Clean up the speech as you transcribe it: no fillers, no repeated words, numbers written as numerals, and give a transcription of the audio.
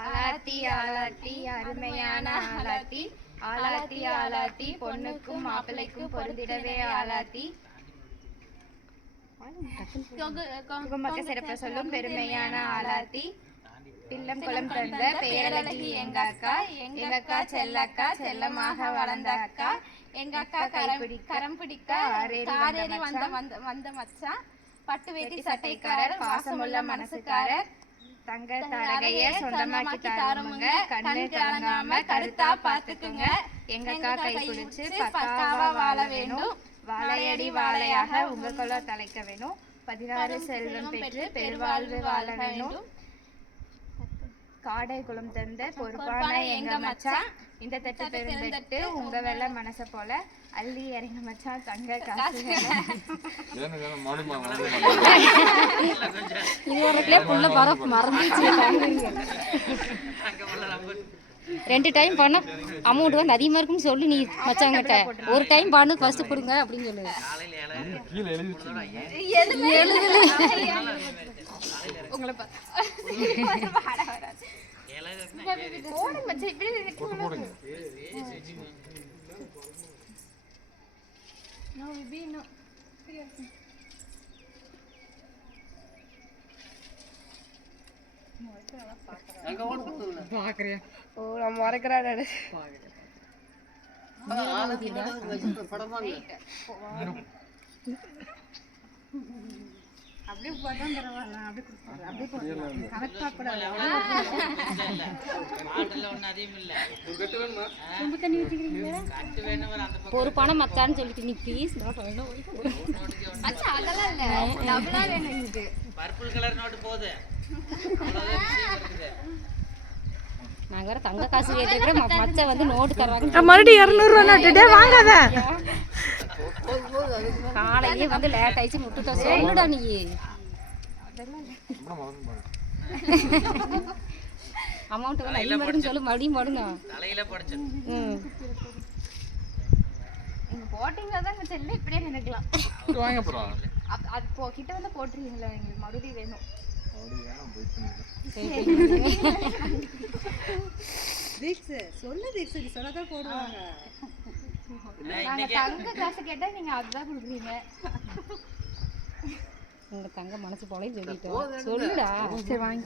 ஆலாத்தி ஆலாத்தி அருமையான ஆலாத்தி, ஆலாத்தி ஆலாத்தி பொண்ணுக்கும் மாப்பிள்ளைக்கும் பொருந்திடவே ஆலாத்தி, குங்குமக்க சிறப்ப சொல்லும் பெருமையான ஆலாத்தி, பிள்ளம் குளம் தந்த பேரழகி எங்க அக்கா, எங்க அக்கா செல்லக்கா செல்லமாக வளர்ந்த அக்கா, எங்க அக்கா கரம் பிடிக்க காரேறி வந்த மச்சான், பட்டு வேட்டி சட்டைக்காரர் பாசமுள்ள மனசுக்காரர், தங்க தரகைய சொந்தமாக்கி தாருமுங்க, கண்ணு கலங்காம கருத்தா பாத்துக்குங்க, எங்க அக்கா கை பிடிச்சு பக்காவா வாழ வேணும், வாழையடி வாழையாக உங்க கொள்ள தலைக்க வேணும், 16 செல்வம் பெற்று பெருவாழ்வு வாழ வேணும், காடை குளம் தந்த பொறுப்பான எங்க மச்சான், இந்த தட்டு பெருந்தட்டு உங்க வெள்ள மனச போல அள்ளி இறங்க மச்சான் தங்க காசு. ரெண்டு டைம் பண்ண அமௌண்ட் வந்து அதிகமாக இருக்குன்னு சொல்லி நீ மச்சாங்கிட்ட ஒரு டைம் பண்ணு ஃபர்ஸ்ட் கொடுங்க அப்படின்னு சொல்லு. உங்களை அப்படியே போட்டா பரவாயில்ல, அப்படியே கரெக்டா கூட பொறுப்பான மச்சான்னு சொல்லிட்டு நீ ப்ளீஸ் அதெல்லாம் இல்ல, டபுளா வேணும் இது. பர்பிள் கலர் நோட் போகுது. நாங்க வேற தங்க காசு கேட்டுக்கிற மச்ச வந்து நோட்டு தர்றாங்க. மறுபடியும் 200 ரூபா நோட்டு வாங்காத. காலையே வந்து லேட் ஆயிடுச்சு முட்டுட்ட சொல்லுடா நீ. அமௌண்ட் வந்து அதிகமாக சொல்லு மறுபடியும் போடுங்க. தலையில படிச்சு நீங்க போட்டீங்கன்னா தான் செல்ல இப்படியே நினைக்கலாம். வாங்க போறோம். அது கிட்ட வந்து போட்டுறீங்களா, எங்களுக்கு மறுபடியும் வேணும். சொன்னதான் போடுவாங்க. நாங்க தங்க காசு கேட்டா நீங்க அதுதான் கொடுக்குறீங்க. உங்க தங்க மனசு போல சொல்லிட்டோம். சொல்லுடா. சரி வாங்க.